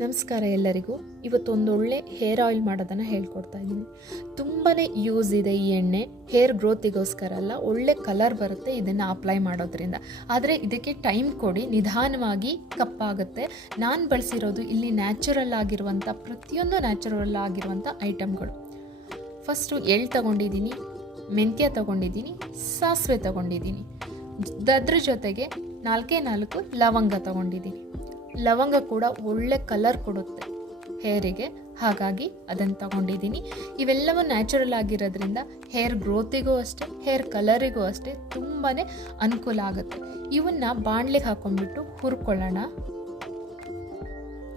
ನಮಸ್ಕಾರ ಎಲ್ಲರಿಗೂ. ಇವತ್ತೊಂದು ಒಳ್ಳೆ ಹೇರ್ ಆಯಿಲ್ ಮಾಡೋದನ್ನು ಹೇಳ್ಕೊಡ್ತಾ ಇದ್ದೀನಿ. ತುಂಬಾ ಯೂಸ್ ಇದೆ ಈ ಎಣ್ಣೆ. ಹೇರ್ ಗ್ರೋತಿಗೋಸ್ಕರ ಅಲ್ಲ, ಒಳ್ಳೆ ಕಲರ್ ಬರುತ್ತೆ ಇದನ್ನು ಅಪ್ಲೈ ಮಾಡೋದ್ರಿಂದ. ಆದರೆ ಇದಕ್ಕೆ ಟೈಮ್ ಕೊಡಿ, ನಿಧಾನವಾಗಿ ಕಪ್ಪಾಗುತ್ತೆ. ನಾನು ಬಳಸಿರೋದು ಇಲ್ಲಿ ನ್ಯಾಚುರಲ್ ಆಗಿರುವಂಥ ಪ್ರತಿಯೊಂದು ನ್ಯಾಚುರಲ್ ಆಗಿರುವಂಥ ಐಟಮ್ಗಳು. ಫಸ್ಟು ಎಳ್ಳು ತಗೊಂಡಿದ್ದೀನಿ, ಮೆಂತ್ಯ ತಗೊಂಡಿದ್ದೀನಿ, ಸಾಸಿವೆ ತಗೊಂಡಿದ್ದೀನಿ. ಅದ್ರ ಜೊತೆಗೆ ನಾಲ್ಕೇ ನಾಲ್ಕು ಲವಂಗ ತಗೊಂಡಿದ್ದೀನಿ. ಲವಂಗ ಕೂಡ ಒಳ್ಳೆ ಕಲರ್ ಕೊಡುತ್ತೆ. ಹೇರಿಗೆ? ಹಾಗಾಗಿ ಅದನ್ನು ತಗೊಂಡಿದ್ದೀನಿ. ಇವೆಲ್ಲವೂ ನ್ಯಾಚುರಲ್ ಆಗಿರೋದ್ರಿಂದ ಹೇರ್ ಗ್ರೋತಿಗೂ ಅಷ್ಟೇ ಹೇರ್ ಕಲರಿಗೂ ಅಷ್ಟೇ ತುಂಬಾ ಅನುಕೂಲ ಆಗುತ್ತೆ. ಇವನ್ನ ಬಾಣ್ಲಿಗೆ ಹಾಕೊಂಡ್ಬಿಟ್ಟು ಹುರ್ಕೊಳ್ಳೋಣ.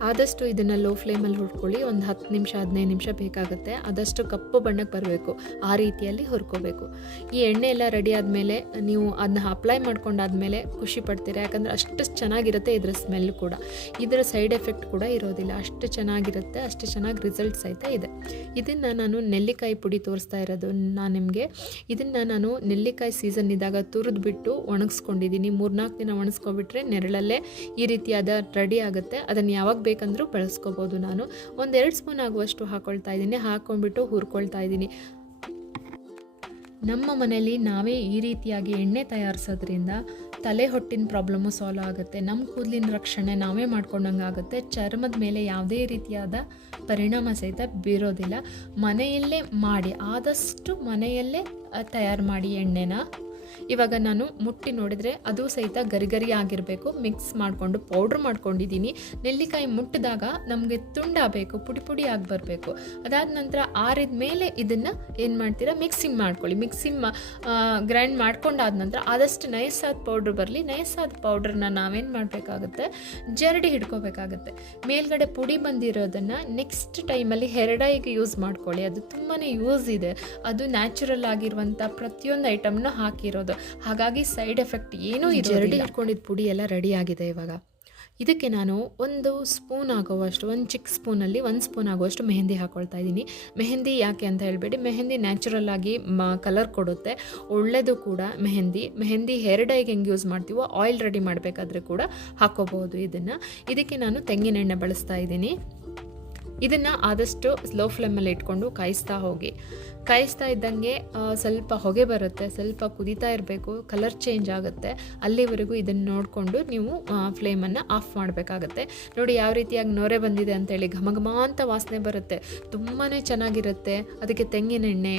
ಆದಷ್ಟು ಇದನ್ನು ಲೋ ಫ್ಲೇಮಲ್ಲಿ ಹುರ್ಕೊಳ್ಳಿ, ಒಂದು ಹತ್ತು ನಿಮಿಷ, ಹದಿನೈದು ನಿಮಿಷ ಬೇಕಾಗುತ್ತೆ. ಆದಷ್ಟು ಕಪ್ಪು ಬಣ್ಣಕ್ಕೆ ಬರಬೇಕು. ಆ ರೀತಿಯಲ್ಲಿ ಹುರ್ಕೋಬೇಕು. ಈ ಎಣ್ಣೆ ಎಲ್ಲ ರೆಡಿ ಆದಮೇಲೆ, ನೀವು ಅದನ್ನ ಅಪ್ಲೈ ಮಾಡ್ಕೊಂಡಾದ್ಮೇಲೆ ಖುಷಿ ಪಡ್ತೀರಾ? ಯಾಕಂದರೆ ಅಷ್ಟು ಚೆನ್ನಾಗಿರುತ್ತೆ ಇದರ ಸ್ಮೆಲ್ ಕೂಡ. ಇದರ ಸೈಡ್ ಎಫೆಕ್ಟ್ ಕೂಡ ಇರೋದಿಲ್ಲ. ಅಷ್ಟು ಚೆನ್ನಾಗಿರುತ್ತೆ, ಅಷ್ಟು ಚೆನ್ನಾಗಿ ರಿಸಲ್ಟ್ ಸಹಿತ ಇದೆ. ಇದನ್ನು ನಾನು ನೆಲ್ಲಿಕಾಯಿ ಪುಡಿ ತೋರಿಸ್ತಾ ಇರೋದು. ನಾನು ನಿಮಗೆ ಇದನ್ನು ನಾನು ನೆಲ್ಲಿಕಾಯಿ ಸೀಸನ್ ಇದ್ದಾಗ ತುರಿದು ಬಿಟ್ಟು ಒಣಗಿಸ್ಕೊಂಡಿದ್ದೀನಿ ಮೂರ್ನಾಲ್ಕು ದಿನ ಒಣಗಿಸ್ಕೊಬಿಟ್ರೆ ನೆರಳಲ್ಲೇ ಈ ರೀತಿಯಾದ ರೆಡಿ ಆಗುತ್ತೆ. ಅದನ್ನು ಯಾವಾಗ ಬೇಕಂದ್ರೂ ಬಳಸ್ಕೋಬೋದು ನಾನು. ಒಂದೆರಡು ಸ್ಪೂನ್ ಆಗುವಷ್ಟು ಹಾಕ್ಕೊಳ್ತಾ ಇದ್ದೀನಿ. ಹಾಕ್ಕೊಂಡ್ಬಿಟ್ಟು ಹುರ್ಕೊಳ್ತಾ ಇದ್ದೀನಿ. ನಮ್ಮ ಮನೆಯಲ್ಲಿ ನಾವೇ ಈ ರೀತಿಯಾಗಿ ಎಣ್ಣೆ ತಯಾರಿಸೋದ್ರಿಂದ ತಲೆ ಹೊಟ್ಟಿನ ಪ್ರಾಬ್ಲಮ್ಮು ಸಾಲ್ವ್ ಆಗುತ್ತೆ. ನಮ್ಮ ಕೂದಲಿನ ರಕ್ಷಣೆ ನಾವೇ ಮಾಡ್ಕೊಂಡಂಗೆ ಆಗುತ್ತೆ. ಚರ್ಮದ ಮೇಲೆ ಯಾವುದೇ ರೀತಿಯಾದ ಪರಿಣಾಮ ಸಹಿತ ಬೀರೋದಿಲ್ಲ. ಮನೆಯಲ್ಲೇ ಮಾಡಿ, ಆದಷ್ಟು ಮನೆಯಲ್ಲೇ ತಯಾರು ಮಾಡಿ ಎಣ್ಣೆನ. ಇವಾಗ ನಾನು ಮುಟ್ಟಿ ನೋಡಿದರೆ ಅದು ಸಹಿತ ಗರಿಗರಿ ಆಗಿರಬೇಕು. ಮಿಕ್ಸ್ ಮಾಡಿಕೊಂಡು ಪೌಡ್ರ್ ಮಾಡ್ಕೊಂಡಿದ್ದೀನಿ. ನೆಲ್ಲಿಕಾಯಿ ಮುಟ್ಟಿದಾಗ ನಮಗೆ ತುಂಡಾಗಬೇಕು ಪುಡಿ ಪುಡಿ ಆಗಿ ಬರಬೇಕು. ಅದಾದ ನಂತರ ಆರಿದ ಮೇಲೆ ಇದನ್ನು ಏನು ಮಾಡ್ತೀರಾ? ಮಿಕ್ಸಿಂಗ್ ಮಾಡ್ಕೊಳ್ಳಿ. ಮಿಕ್ಸಿಂಗ್ ಗ್ರೈಂಡ್ ಮಾಡ್ಕೊಂಡಾದ ನಂತರ ಆದಷ್ಟು ನೈಸಾದ ಪೌಡ್ರ್ ಬರಲಿ. ನೈಸಾದ ಪೌಡ್ರನ್ನ ನಾವೇನು ಮಾಡಬೇಕಾಗುತ್ತೆ? ಜರಡಿ ಹಿಡ್ಕೋಬೇಕಾಗುತ್ತೆ. ಮೇಲ್ಗಡೆ ಪುಡಿ ಬಂದಿರೋದನ್ನು ನೆಕ್ಸ್ಟ್ ಟೈಮಲ್ಲಿ ಹೆರಡಾಯಿಗೆ ಯೂಸ್ ಮಾಡ್ಕೊಳ್ಳಿ. ಅದು ತುಂಬಾ ಯೂಸ್ ಇದೆ. ಅದು ನ್ಯಾಚುರಲ್ ಆಗಿರುವಂಥ ಪ್ರತಿಯೊಂದು ಐಟಮ್ನ ಹಾಕಿರೋದು ಹಾಗಾಗಿ ಸೈಡ್ ಎಫೆಕ್ಟ್ ಏನೂ ಇದೆ ಜರಡಿ ಇಟ್ಕೊಂಡಿದ್ದ ಪುಡಿ ಎಲ್ಲ ರೆಡಿ ಆಗಿದೆ ಇವಾಗ. ಇದಕ್ಕೆ ನಾನು ಒಂದು ಸ್ಪೂನ್ ಆಗುವಷ್ಟು ಒಂದು ಚಿಕ್ಕ ಸ್ಪೂನಲ್ಲಿ ಒಂದು ಸ್ಪೂನ್ ಆಗುವಷ್ಟು ಮೆಹಂದಿ ಹಾಕೊಳ್ತಾ ಇದ್ದೀನಿ. ಮೆಹಂದಿ ಯಾಕೆ ಅಂತ ಹೇಳ್ಬೇಡಿ. ಮೆಹಂದಿ ನ್ಯಾಚುರಲ್ ಆಗಿ ಮ ಕಲರ್ ಕೊಡುತ್ತೆ. ಒಳ್ಳೆಯದು ಕೂಡ ಮೆಹಂದಿ. ಮೆಹಂದಿ ಹೇರ್ ಡೈಗೆ ಹೆಂಗೆ ಯೂಸ್ ಮಾಡ್ತೀವೋ ಆಯಿಲ್ ರೆಡಿ ಮಾಡಬೇಕಾದ್ರೆ ಕೂಡ ಹಾಕೋಬಹುದು ಇದನ್ನು. ಇದಕ್ಕೆ ನಾನು ತೆಂಗಿನೆಣ್ಣೆ ಬಳಸ್ತಾ ಇದ್ದೀನಿ. ಇದನ್ನು ಆದಷ್ಟು ಸ್ಲೋ ಫ್ಲೇಮಲ್ಲಿ ಇಟ್ಕೊಂಡು ಕಾಯಿಸ್ತಾ ಹೋಗಿ. ಕಾಯಿಸ್ತಾ ಇದ್ದಂಗೆ ಸ್ವಲ್ಪ ಹೊಗೆ ಬರುತ್ತೆ, ಸ್ವಲ್ಪ ಕುದೀತಾ ಇರಬೇಕು ಕಲರ್ ಚೇಂಜ್ ಆಗುತ್ತೆ. ಅಲ್ಲಿವರೆಗೂ ಇದನ್ನು ನೋಡಿಕೊಂಡು ನೀವು ಫ್ಲೇಮನ್ನು ಆಫ್ ಮಾಡಬೇಕಾಗತ್ತೆ. ನೋಡಿ ಯಾವ ರೀತಿಯಾಗಿ ನೊರೆ ಬಂದಿದೆ ಅಂತೇಳಿ ಘಮ ಘಮ ಅಂತ ವಾಸನೆ ಬರುತ್ತೆ. ತುಂಬಾ ಚೆನ್ನಾಗಿರುತ್ತೆ. ಅದಕ್ಕೆ ತೆಂಗಿನೆಣ್ಣೆ,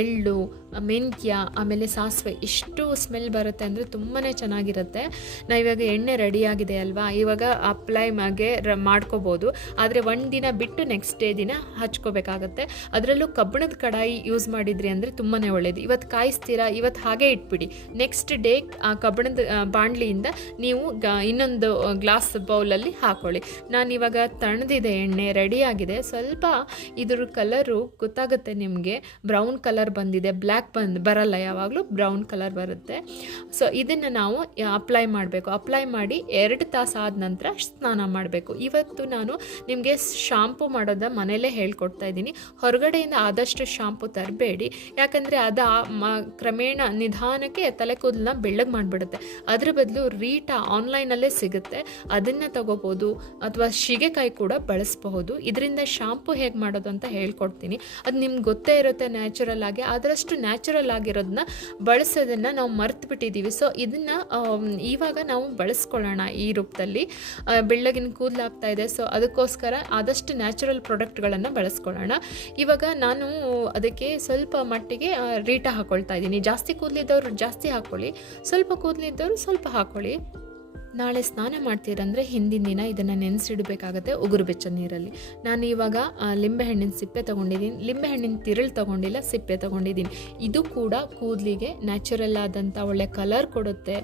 ಎಳ್ಳು ಮೆಂತ್ಯ ಆಮೇಲೆ ಸಾಸಿವೆ, ಇಷ್ಟು ಸ್ಮೆಲ್ ಬರುತ್ತೆ ಅಂದರೆ ತುಂಬಾ ಚೆನ್ನಾಗಿರುತ್ತೆ. ನಾ ಇವಾಗ ಎಣ್ಣೆ ರೆಡಿಯಾಗಿದೆ ಅಲ್ವಾ? ಇವಾಗ ಅಪ್ಲೈ ಮಾಗೆ ರ, ಮಾಡ್ಕೋಬೋದು. ಆದರೆ ಒಂದು ದಿನ ಬಿಟ್ಟು ನೆಕ್ಸ್ಟ್ ಡೇ ದಿನ ಹಚ್ಕೋಬೇಕಾಗತ್ತೆ. ಅದರಲ್ಲೂ ಕಬ್ಬಣದ ಕಡಾಯಿ ಯೂಸ್ ಮಾಡಿದ್ರಿ ಅಂದರೆ ತುಂಬಾ ಒಳ್ಳೆಯದು ಇವತ್ತು ಕಾಯಿಸ್ತೀರಾ? ಇವತ್ತು ಹಾಗೆ ಇಟ್ಬಿಡಿ. ನೆಕ್ಸ್ಟ್ ಡೇ ಆ ಕಬ್ಬಣದ ಬಾಣಲಿಯಿಂದ ನೀವು ಗ, ಇನ್ನೊಂದು ಗ್ಲಾಸ್ ಬೌಲಲ್ಲಿ ಹಾಕೊಳ್ಳಿ. ನಾನು ಇವಾಗ ತಣ್ಣದಿದೆ ಎಣ್ಣೆ ರೆಡಿಯಾಗಿದೆ ಸ್ವಲ್ಪ ಇದ್ರ ಕಲರು ಗೊತ್ತಾಗುತ್ತೆ ನಿಮಗೆ. ಬ್ರೌನ್ ಕಲರ್ ಬಂದಿದೆ ಬ್ಲ್ಯಾಕ್ ಬಂದು ಬರಲ್ಲ ಯಾವಾಗಲೂ, ಬ್ರೌನ್ ಕಲರ್ ಬರುತ್ತೆ. ಸೊ ಇದನ್ನು ನಾವು ಅಪ್ಲೈ ಮಾಡಬೇಕು. ಅಪ್ಲೈ ಮಾಡಿ ಎರಡು ತಾಸು ಆದ ನಂತರ ಸ್ನಾನ ಮಾಡಬೇಕು. ಇವತ್ತು ನಾನು ನಿಮಗೆ ಶಾಂಪು ಮಾಡೋದ ಮನೆಯಲ್ಲೇ ಹೇಳ್ಕೊಡ್ತಾ ಇದ್ದೀನಿ. ಹೊರಗಡೆಯಿಂದ ಆದಷ್ಟು ಶಾಂಪು ತರಬೇಡಿ. ಯಾಕಂದರೆ ಅದು ಕ್ರಮೇಣ ನಿಧಾನಕ್ಕೆ ತಲೆ ಕೂದಲನ್ನ ಬೆಳ್ಳಗೆ ಮಾಡಿಬಿಡುತ್ತೆ. ಅದ್ರ ಬದಲು ರೀಟಾ ಆನ್ಲೈನಲ್ಲೇ ಸಿಗುತ್ತೆ. ಅದನ್ನು ತಗೋಬೋದು ಅಥವಾ ಶಿಗೆಕಾಯಿ ಕೂಡ ಬಳಸಬಹುದು. ಇದರಿಂದ ಶಾಂಪು ಹೇಗೆ ಮಾಡೋದು ಅಂತ ಹೇಳ್ಕೊಡ್ತೀನಿ. ಅದು ನಿಮ್ಗೆ ಗೊತ್ತೇ ಇರುತ್ತೆ ನ್ಯಾಚುರಲ್ ಆಗಿ. ಆದಷ್ಟು ನ್ಯಾಚುರಲ್ ಆಗಿರೋದನ್ನ ಬಳಸೋದನ್ನು ನಾವು ಮರ್ತು ಬಿಟ್ಟಿದ್ದೀವಿ ಸೊ ಇದನ್ನು ಇವಾಗ ನಾವು ಬಳಸ್ಕೊಳ್ಳೋಣ ಈ ರೂಪದಲ್ಲಿ. ಬೆಳ್ಳಗಿನ ಕೂದಲಾಗ್ತಾ ಇದೆ. ಸೊ ಅದಕ್ಕೋಸ್ಕರ ಆದಷ್ಟು ನ್ಯಾಚುರಲ್ ಪ್ರಾಡಕ್ಟ್ಗಳನ್ನು ಬಳಸ್ಕೊಳ್ಳೋಣ. ಇವಾಗ ನಾನು ಅದಕ್ಕೆ ಸ್ವಲ್ಪ ಮಟ್ಟಿಗೆ ರೀಟ ಹಾಕ್ಕೊಳ್ತಾ ಇದ್ದೀನಿ. ಜಾಸ್ತಿ ಕೂದಲಿದ್ದವರು ಜಾಸ್ತಿ ಹಾಕ್ಕೊಳ್ಳಿ. ಸ್ವಲ್ಪ ಕೂದಲಿದ್ದವರು ಸ್ವಲ್ಪ ಹಾಕ್ಕೊಳ್ಳಿ. ನಾಳೆ ಸ್ನಾನ ಮಾಡ್ತೀರಂದರೆ ಹಿಂದಿನ ದಿನ ಇದನ್ನು ನೆನೆಸಿಡಬೇಕಾಗತ್ತೆ ಉಗುರು ಬೆಚ್ಚ ನೀರಲ್ಲಿ. ನಾನು ಇವಾಗ ಲಿಂಬೆಹಣ್ಣಿನ ಸಿಪ್ಪೆ ತೊಗೊಂಡಿದ್ದೀನಿ ಲಿಂಬೆಹಣ್ಣಿನ ತಿರುಳು ತೊಗೊಂಡಿಲ್ಲ, ಸಿಪ್ಪೆ ತೊಗೊಂಡಿದ್ದೀನಿ ಇದು ಕೂಡ ಕೂದಲಿಗೆ ನ್ಯಾಚುರಲ್ ಆದಂಥ ಒಳ್ಳೆ ಕಲರ್ ಕೊಡುತ್ತೆ.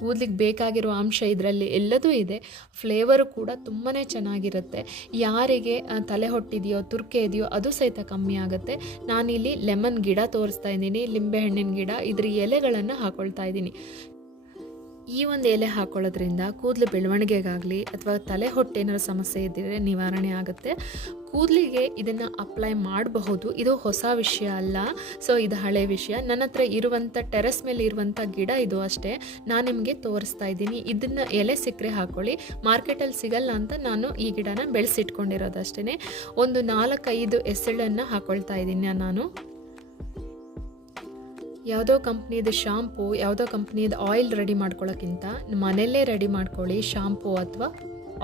ಕೂದಲಿಗೆ ಬೇಕಾಗಿರೋ ಅಂಶ ಇದರಲ್ಲಿ ಎಲ್ಲದೂ ಇದೆ. ಫ್ಲೇವರು ಕೂಡ ತುಂಬಾ ಚೆನ್ನಾಗಿರುತ್ತೆ. ಯಾರಿಗೆ ತಲೆ ಹೊಟ್ಟಿದೆಯೋ, ತುರ್ಕೆ ಇದೆಯೋ, ಅದು ಸಹಿತ ಕಮ್ಮಿ ಆಗುತ್ತೆ. ನಾನಿಲ್ಲಿ ಲೆಮನ್ ಗಿಡ ತೋರಿಸ್ತಾ ಇದ್ದೀನಿ ಲಿಂಬೆಹಣ್ಣಿನ ಗಿಡ. ಇದ್ರ ಎಲೆಗಳನ್ನು ಹಾಕೊಳ್ತಾ ಇದ್ದೀನಿ. ಈ ಒಂದು ಎಲೆ ಹಾಕೊಳ್ಳೋದ್ರಿಂದ ಕೂದಲು ಬೆಳವಣಿಗೆಗಾಗಲಿ ಅಥವಾ ತಲೆ ಹೊಟ್ಟೆ ಏನಾದ್ರು ಸಮಸ್ಯೆ ಇದ್ದರೆ ನಿವಾರಣೆ ಆಗುತ್ತೆ. ಕೂದಲಿಗೆ ಇದನ್ನು ಅಪ್ಲೈ ಮಾಡಬಹುದು. ಇದು ಹೊಸ ವಿಷಯ ಅಲ್ಲ. ಸೊ ಇದು ಹಳೆ ವಿಷಯ. ನನ್ನ ಹತ್ರ ಇರುವಂಥ ಟೆರೆಸ್ ಮೇಲೆ ಇರುವಂಥ ಗಿಡ ಇದು ಅಷ್ಟೇ. ನಾನು ನಿಮಗೆ ತೋರಿಸ್ತಾ ಇದ್ದೀನಿ. ಇದನ್ನು ಎಲೆ ಸಿಕ್ಕರೆ ಹಾಕ್ಕೊಳ್ಳಿ ಮಾರ್ಕೆಟಲ್ಲಿ ಸಿಗಲ್ಲ ಅಂತ ನಾನು ಈ ಗಿಡನ ಬೆಳೆಸಿಟ್ಕೊಂಡಿರೋದು ಅಷ್ಟೇ ಒಂದು ನಾಲ್ಕೈದು ಎಸಳನ್ನು ಹಾಕೊಳ್ತಾ ಇದ್ದೀನಿ ನಾನು. ಯಾವುದೋ ಕಂಪ್ನಿದು ಶಾಂಪು ಯಾವುದೋ ಕಂಪ್ನಿದು ಆಯಿಲ್ ರೆಡಿ ಮಾಡ್ಕೊಳ್ಳೋಕ್ಕಿಂತ ಮನೆಯಲ್ಲೇ ರೆಡಿ ಮಾಡ್ಕೊಳ್ಳಿ ಶಾಂಪು ಅಥವಾ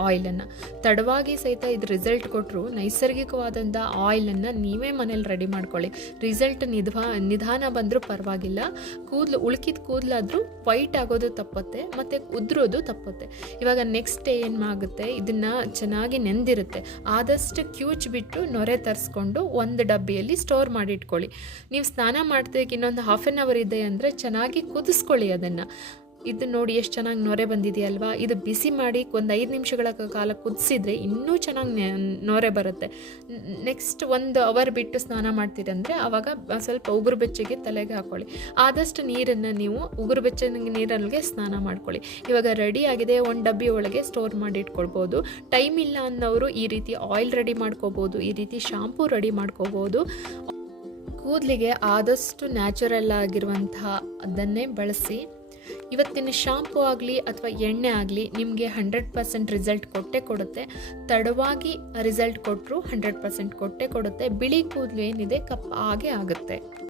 ಆಯಿಲನ್ನು. ತಡವಾಗಿ ಸಹಿತ ಇದು ರಿಸಲ್ಟ್ ಕೊಟ್ಟರು ನೈಸರ್ಗಿಕವಾದಂಥ ಆಯಿಲನ್ನು ನೀವೇ ಮನೇಲಿ ರೆಡಿ ಮಾಡ್ಕೊಳ್ಳಿ. ರಿಸಲ್ಟ್ ನಿಧಾ ನಿಧಾನ ಬಂದರೂ ಪರವಾಗಿಲ್ಲ. ಕೂದಲು, ಉಳ್ಕಿದ ಕೂದಲಾದರೂ ವೈಟ್ ಆಗೋದು ತಪ್ಪುತ್ತೆ, ಮತ್ತು ಉದುರೋದು ತಪ್ಪುತ್ತೆ. ಇವಾಗ ನೆಕ್ಸ್ಟ್ ಏನು ಆಗುತ್ತೆ ಇದನ್ನು ಚೆನ್ನಾಗಿ ನೆಂದಿರುತ್ತೆ. ಆದಷ್ಟು ಕ್ಯೂಚ್ ಬಿಟ್ಟು ನೊರೆ ತರಿಸ್ಕೊಂಡು ಒಂದು ಡಬ್ಬಿಯಲ್ಲಿ ಸ್ಟೋರ್ ಮಾಡಿಟ್ಕೊಳ್ಳಿ. ನೀವು ಸ್ನಾನ ಮಾಡ್ತಿದ್ದಕ್ಕೆ ಇನ್ನೊಂದು ಹಾಫ್ ಆನ್ ಅವರ್ ಇದೆ ಅಂದರೆ ಚೆನ್ನಾಗಿ ಕುದಿಸ್ಕೊಳ್ಳಿ ಅದನ್ನು. ಇದು ನೋಡಿ ಎಷ್ಟು ಚೆನ್ನಾಗಿ ನೊರೆ ಬಂದಿದೆಯಲ್ವಾ? ಇದು ಬಿಸಿ ಮಾಡಿ ಒಂದು ಐದು ನಿಮಿಷಗಳ ಕಾಲ ಕುದಿಸಿದ್ರೆ ಇನ್ನೂ ಚೆನ್ನಾಗಿ ನೊರೆ ಬರುತ್ತೆ. ನೆಕ್ಸ್ಟ್ ಒಂದು ಅವರ್ ಬಿಟ್ಟು ಸ್ನಾನ ಮಾಡ್ತೀರಂದರೆ ಆವಾಗ ಸ್ವಲ್ಪ ಉಗುರು ಬೆಚ್ಚಗೆ ತಲೆಗೆ ಹಾಕ್ಕೊಳ್ಳಿ ಆದಷ್ಟು ನೀರನ್ನು ನೀವು ಉಗುರು ಬೆಚ್ಚಗೆ ನೀರಲ್ಲಿಗೆ ಸ್ನಾನ ಮಾಡ್ಕೊಳ್ಳಿ. ಇವಾಗ ರೆಡಿ ಆಗಿದೆ, ಒಂದು ಡಬ್ಬಿ ಒಳಗೆ ಸ್ಟೋರ್ ಮಾಡಿ ಇಟ್ಕೊಳ್ಬೋದು. ಟೈಮ್ ಇಲ್ಲ ಅನ್ನೋರು ಈ ರೀತಿ ಆಯಿಲ್ ರೆಡಿ ಮಾಡ್ಕೋಬೋದು, ಈ ರೀತಿ ಶಾಂಪೂ ರೆಡಿ ಮಾಡ್ಕೋಬೋದು. ಕೂದಲಿಗೆ ಆದಷ್ಟು ನ್ಯಾಚುರಲ್ ಆಗಿರುವಂತಹ ಅದನ್ನೇ ಬಳಸಿ ಇವತ್ತಿನ ಶಾಂಪೂ ಆಗಲಿ ಅಥವಾ ಎಣ್ಣೆ ಆಗಲಿ ನಿಮಗೆ ಹಂಡ್ರೆಡ್ ಪರ್ಸೆಂಟ್ ರಿಸಲ್ಟ್ ಕೊಟ್ಟೆ ಕೊಡುತ್ತೆ. ತಡವಾಗಿ ರಿಸಲ್ಟ್ ಕೊಟ್ಟರು ಹಂಡ್ರೆಡ್ ಪರ್ಸೆಂಟ್ ಕೊಟ್ಟೆ ಕೊಡುತ್ತೆ. ಬಿಳಿ ಕೂದಲು ಏನಿದೆ ಕಪ್ಪ ಹಾಗೆ ಆಗುತ್ತೆ.